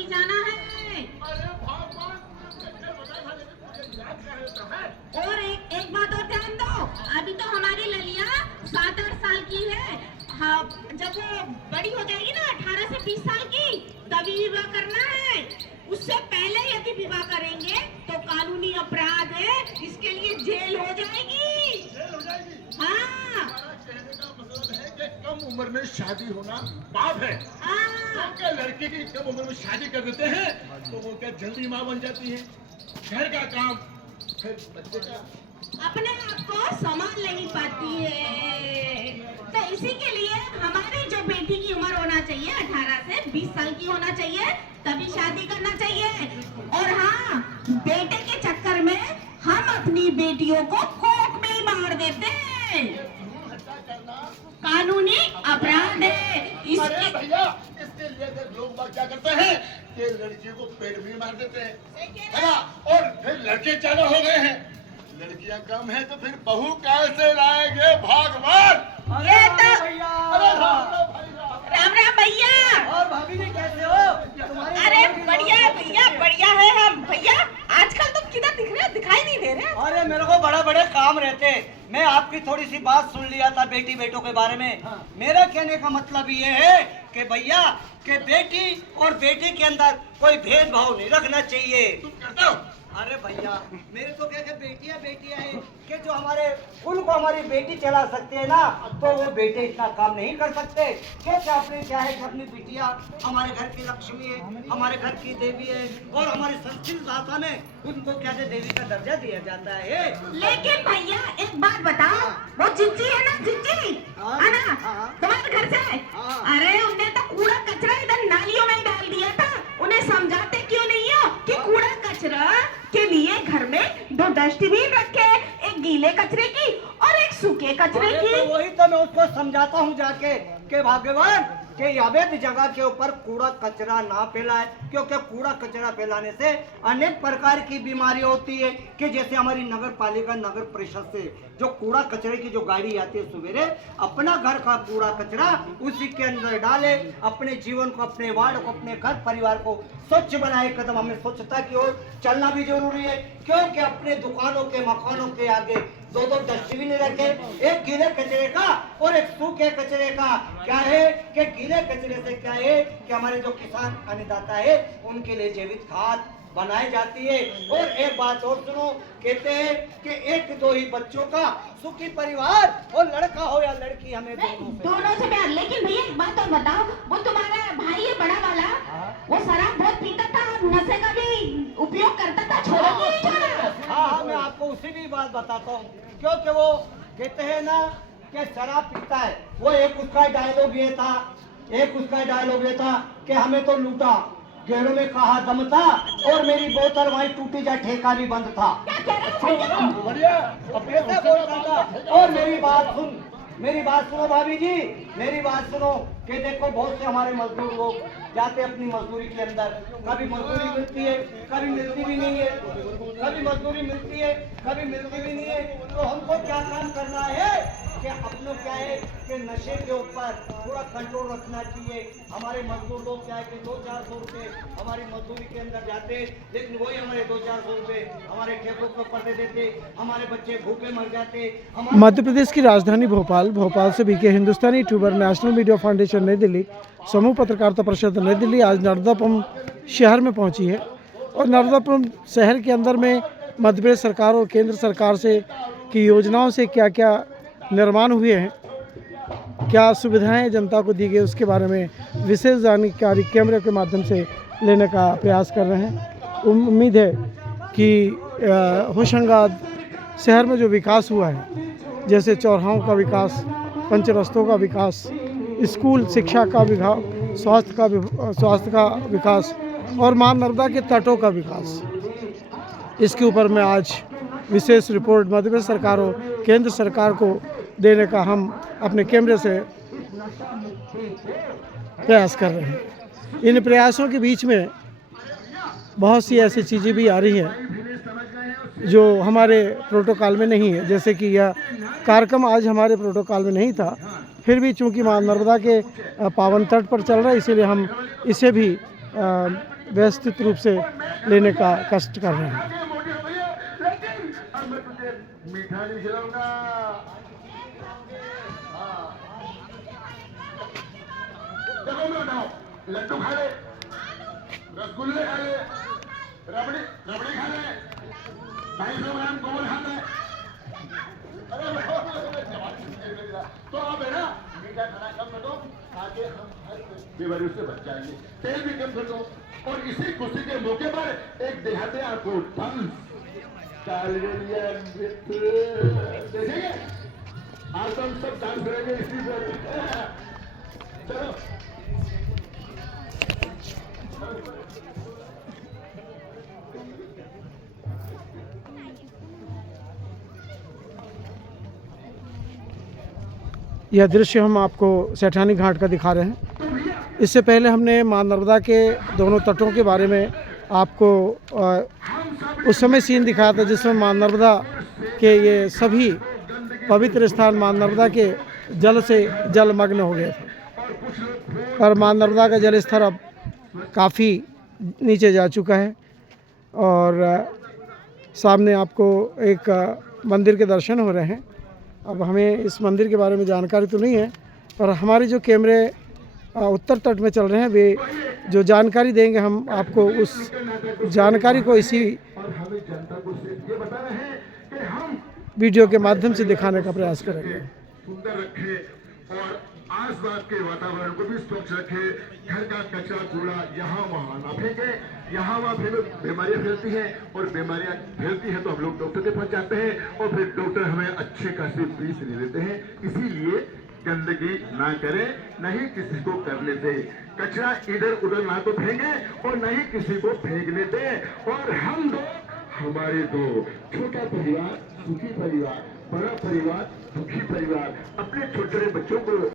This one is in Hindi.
जाना है। और एक बात और ध्यान दो, अभी तो हमारी ललिया 7-8 साल की है। हाँ, जब वो बड़ी हो जाएगी ना 18 से 20 साल की, तभी विवाह करना है। उससे पहले यदि विवाह करेंगे तो कानूनी अपराध है, इसके लिए जेल हो जाएगी। हाँ, कहने का मतलब है कि कम उम्र में शादी होना पाप है। तो लड़की की कम उम्र में शादी कर देते हैं तो वो क्या जल्दी माँ बन जाती है। घर का काम फिर बच्चे का अपने आप को संभाल नहीं पाती है। तो इसी के लिए हमारी जो बेटी की उम्र होना चाहिए 18 से 20 साल की होना चाहिए, तभी शादी करना चाहिए। और हाँ, बेटे के चक्कर में हम अपनी बेटियों को कोर्ट में ही मार देते हैं। कानूनी अपराध है। अरे भैया, इसके लिए अगर लोग बात क्या करते हैं कि लड़की को पेट भी मार देते हैं, है ना? और फिर लड़के ज्यादा हो गए हैं, लड़कियां कम है तो फिर बहू कैसे लाएंगे भगवान? ये तो अरे राम राम भैया। और भाभी जी कैसे हो? अरे बढ़िया है भैया, बढ़िया है हम। भैया आजकल तुम किधर दिख रहे हो, दिखाई नहीं दे रहे। अरे मेरे को बड़े बड़े काम रहते। मैं आपकी थोड़ी सी बात सुन लिया था बेटी बेटों के बारे में। मेरा कहने का मतलब ये है कि भैया के बेटी और बेटे के अंदर कोई भेदभाव नहीं रखना चाहिए। तुम करते हो? अरे भैया मेरे तो क्या बेटियां बेटियां हैं कि जो हमारे कुल को हमारी बेटी चला सकते हैं ना, तो वो बेटे इतना काम नहीं कर सकते। क्या अपने क्या है कि अपनी बिटिया हमारे घर की लक्ष्मी है, हमारे घर की देवी है, और हमारी संस्कृत भाषा में उनको क्या है देवी का दर्जा दिया जाता है। लेकिन भैया एक बात बताओ, वो जिज्जी है ना, जिज्जी है ना तुम्हारे घर से? अरे उन्हें तो कूड़ा कचरा इधर नालियों में डाल दिया था। उन्हें समझाते क्यों नहीं हो कि कूड़ा कचरा के लिए घर में 2 डस्टबिन रखे, एक गीले कचरे की और एक सूखे कचरे की। तो वही तो मैं उसको समझाता हूँ जाके कि भगवान के अवैध जगह के ऊपर कूड़ा कचरा ना फैलाए, क्योंकि कूड़ा कचरा फैलाने से अनेक प्रकार की बीमारी होती है। कि जैसे हमारी नगर पालिका नगर परिषद से जो कूड़ा कचरे की जो गाड़ी आती है सवेरे, अपना घर का कूड़ा कचरा उसी के अंदर डाले, अपने जीवन को, अपने वार्ड को, अपने घर परिवार को स्वच्छ बनाए। कदम हमें स्वच्छता की ओर चलना भी जरूरी है, क्योंकि अपने दुकानों के मकानों के आगे 2 डस्टबिन रखे, एक गीले कचरे का और एक सूखे कचरे का। क्या है कि गीले कचरे से क्या है कि हमारे जो किसान अन्नदाता है उनके लिए जैविक खाद बनाई जाती है। और एक बात और सुनो, कहते हैं कि 1-2 ही बच्चों का सुखी परिवार, और लड़का हो या लड़की हमें दोनों से प्यार। लेकिन भैया एक बात और बताओ, वो तुम्हारा भाई है बड़ा वाला, वो शराब बहुत पीता था और नशे का भी उपयोग करता था, छोड़ा कि नहीं छोड़ा? हाँ, मैं आपको उसी की बात बताता हूँ, क्योंकि वो कहते हैं ना कि शराब पीता है। वो एक उसका डायलॉग ये था कि हमें तो लूटा, गहरों में कहा दम था, और मेरी बोतल वहीं टूटी जाए ठेका भी बंद था। क्या कह रहे हो? बढ़िया। ऐसे बोलता था। और मेरी बात सुनो भाभी जी, मेरी बात सुनो कि देखो बहुत से हमारे मजदूर लोग जाते अपनी मजदूरी के अंदर, कभी मजदूरी मिलती है, कभी मिलती भी नहीं है, कभी मजदूरी मिलती है, कभी मिलती भी नहीं है। तो हमको क्या काम करना है कि अपनों क्या है कि नशे के ऊपर पूरा कंट्रोल रखना चाहिए। हमारे मजदूर लोग क्या है कि 200-400 रुपए हमारी मजदूरी के अंदर जाते, लेकिन वही हमारे 200-400 रुपए हमारे ठेकों के ऊपर दे देते, हमारे बच्चे भूखे मर जाते। मध्य प्रदेश की राजधानी भोपाल से बीके हिंदुस्तानी यूट्यूबर नेशनल मीडिया फाउंडेशन नई दिल्ली समूह पत्रकारिता परिषद नई दिल्ली आज नर्मदापुरम शहर में पहुंची है। और नर्मदापुरम शहर के अंदर में मध्य प्रदेश सरकार और केंद्र सरकार से की योजनाओं से क्या क्या निर्माण हुए हैं, क्या सुविधाएं जनता को दी गई, उसके बारे में विशेष जानकारी कैमरे के माध्यम से लेने का प्रयास कर रहे हैं। उम्मीद है कि होशंगाबाद शहर में जो विकास हुआ है, जैसे चौराहों का विकास, पंचरस्तों का विकास, स्कूल शिक्षा का विकास, स्वास्थ्य का विकास और मां नर्मदा के तटों का विकास, इसके ऊपर मैं आज विशेष रिपोर्ट मध्य प्रदेश सरकार और केंद्र सरकार को देने का हम अपने कैमरे से प्रयास कर रहे हैं। इन प्रयासों के बीच में बहुत सी ऐसी चीज़ें भी आ रही हैं जो हमारे प्रोटोकॉल में नहीं है, जैसे कि यह कार्यक्रम आज हमारे प्रोटोकॉल में नहीं था, फिर भी चूंकि मां नर्मदा के पावन तट पर चल रहा है, इसीलिए हम इसे भी व्यवस्थित रूप से लेने का कष्ट कर रहे हैं। आगे मोटी हो गई है, लेकिन अब मैं तुझे मीठा नहीं खिलाऊंगा। हाँ। देखो मैं बताऊं, लड्डू खा ले, रसगुल्ले खा ले, रबड़ी रबड़ी खा ले, 250 ग्राम गोल खा ले। तो अब है ना, मीठा खाना कम कर दो, आगे हम हर बीमारियों से बच जाएंगे। तेल भी कम कर दो, और इसी खुशी के मौके पर एक देहाती आपको देखेंगे। आज तो हम सब डांस करेंगे इसी पर। चलो यह दृश्य हम आपको सेठानी घाट का दिखा रहे हैं। इससे पहले हमने मां नर्मदा के दोनों तटों के बारे में आपको उस समय सीन दिखाया था जिसमें मां नर्मदा के ये सभी पवित्र स्थान मां नर्मदा के जल से जलमग्न हो गए थे। पर मां नर्मदा का जल स्तर अब काफ़ी नीचे जा चुका है और सामने आपको एक मंदिर के दर्शन हो रहे हैं। अब हमें इस मंदिर के बारे में जानकारी तो नहीं है, पर हमारे जो कैमरे उत्तर तट में चल रहे हैं वे जो जानकारी देंगे हम आपको उस जानकारी को इसी वीडियो के माध्यम से दिखाने का प्रयास करेंगे। सुंदर रखे और आसपास के वातावरण को भी स्वच्छ रखे। घर का कचरा कूड़ा यहाँ वहाँ ना फेंके। यहाँ वहाँ फिर बीमारियाँ फैलती हैं और बीमारियाँ फैलती हैं तो हम लोग डॉक्टर के पास जाते हैं और फिर डॉक्टर हमें अच्छे खासे फीस ले लेते हैं। इसीलिए गंदगी ना करें, नहीं किसी को करने दे। कचरा इधर उधर ना तो फेंके और नहीं किसी को फेंकने दे। और हम दो हमारे दो, छोटा परिवार सुखी परिवार, बड़ा परिवार दुखी परिवार, अपने छोटे बच्चों को